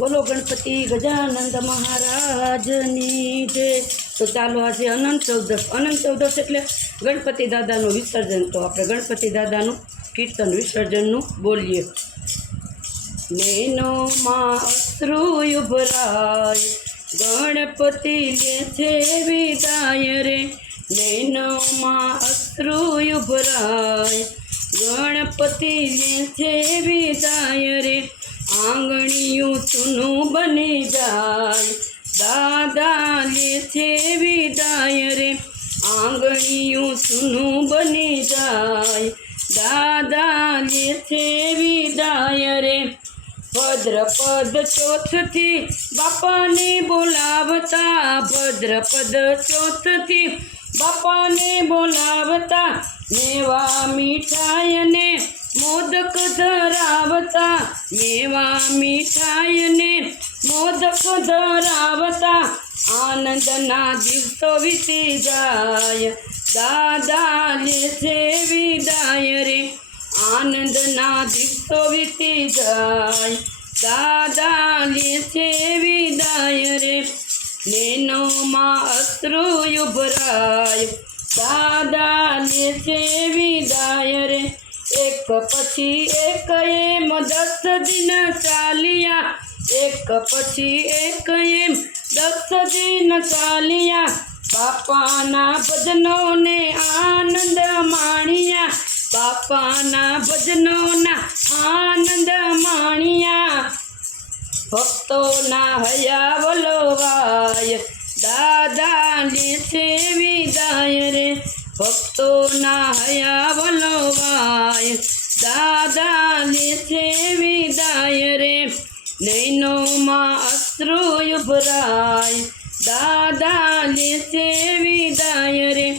બોલો ગણપતિ ગજાનંદ મહારાજની જય. તો ચાલો આજે અનંત ચૌદશ અનંત ચૌદશ એટલે ગણપતિ દાદાનું વિસર્જન. તો આપણે ગણપતિ દાદાનું કીર્તન વિસર્જનનું બોલીએ. નેનો માં અશ્રુય ગણપતિ લે છે વિદાય રે. નેનો માં અશ્રુય ગણપતિ લે છે વિદાય રે. આંગણીયું ચૂનું બની જાય. દાદા લે છે વિદાય રે. આંગણીયું ચૂનું બની જાય. દાદા લે છે વિદાય રે. ભદ્રપદ ચોથથી બાપાને બોલાવતા, ભદ્રપદ ચોથથી બાપાને બોલાવતા, મેવા મીઠાઈને મોદક ધરાવતા, મેવા મીઠાઈને મોદક ધરાવતા, આનંદના દિવસો વીતી જાય. દાદા લે છે વિદાય રે, આનંદના દિવસો વીતી જાય. દાદા લે છે વિદાય રે, નેનોમાં અશ્રુ ભરાય દાદા લે છે વિદાય રે પછી એક એમ દસ દિન ચાલ્યા. એક પછી એક એમ દસ દિન ચાલ્યા. બાપાના ભજનોને આનંદ માણ્યા. બાપાના ભજનોના આનંદ માણ્યા. ભક્તોના હયા વલોવાય. દાદાની સેવી દાય રે. ભક્તોના હયા વલોવાય. દાદા લે છે વિદાય રે. નૈનોમાં અશ્રુય ભરાય દાદા લે છે વિદાય રે.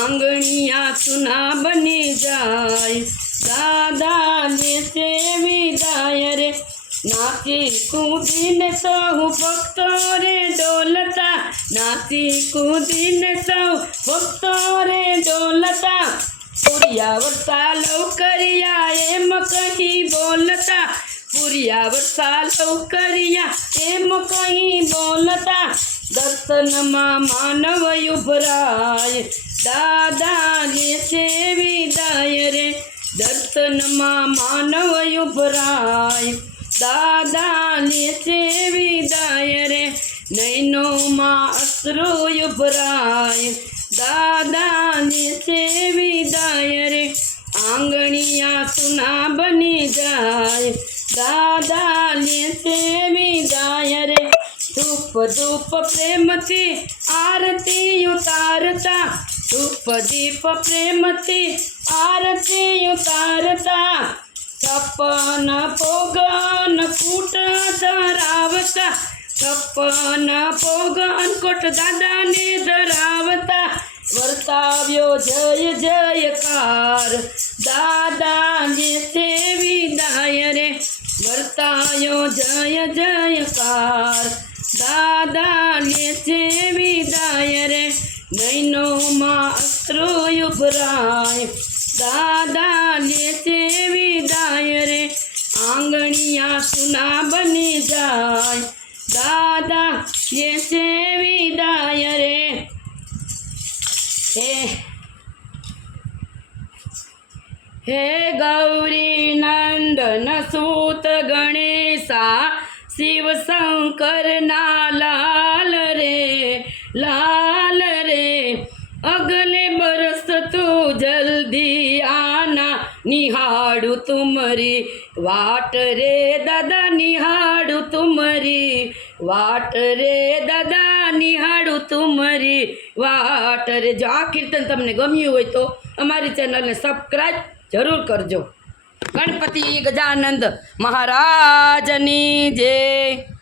આંગણિયા સુના બની જાય. દાદા લે છે વિદાય રે. નાતી કૂદીને સૌ ભક્તો રે ડોલતા. નાતી કૂદીને સૌ ભક્તો રે ડોલતા પુરિયા લવકરિયા એમ કહી બોલતા? પુરિયા વરસા કરિયા એમ કહી બોલતા? દર્શનમાં માનવ ઉભરાય, દાદા લે છે વિદાય રે. દર્શનમાં માનવ ઉભરાય, દાદા લે છે વિદાય રે. નૈનોમાં અશ્રુ ભરાય ધૂપ પ્રેમથી આરતી ઉતારતા ધૂપ દીપ પ્રેમથી આરતી ઉતારતા છપ્પન પોગન કૂટ ધરાવતા. છપ્પન પોગન કોટ દાદાને ધરાવતા. વર્તાવ્યો જય જયકાર. દાદાને છે વિદાય રે વર્તાયો જય જયકાર દાદા લે છે વિદાય રે નૈનોમાં અશ્રુય ભરાય દાદા લે છે વિદાય રે, આંગણિયા સુના બની જાય. દાદા લે છે વિદાય રે, હે હે ગૌરી નંદન સૂત ગણેશા શિવ શંકર ના લાલ રે લાલ રે. અગલે બરસ તું જલ્દી આના, નિહાળું તુમરી વાટ રે દાદા, નિહાળું તુમરી વાટ રે દાદા, નિહાળું તુમરી વાટ રે. જો આ કીર્તન તમને ગમ્યું હોય તો અમારી ચેનલને સબસ્ક્રાઈબ જરૂર કરજો. ગણપતિ ગજાનંદ મહારાજની જય.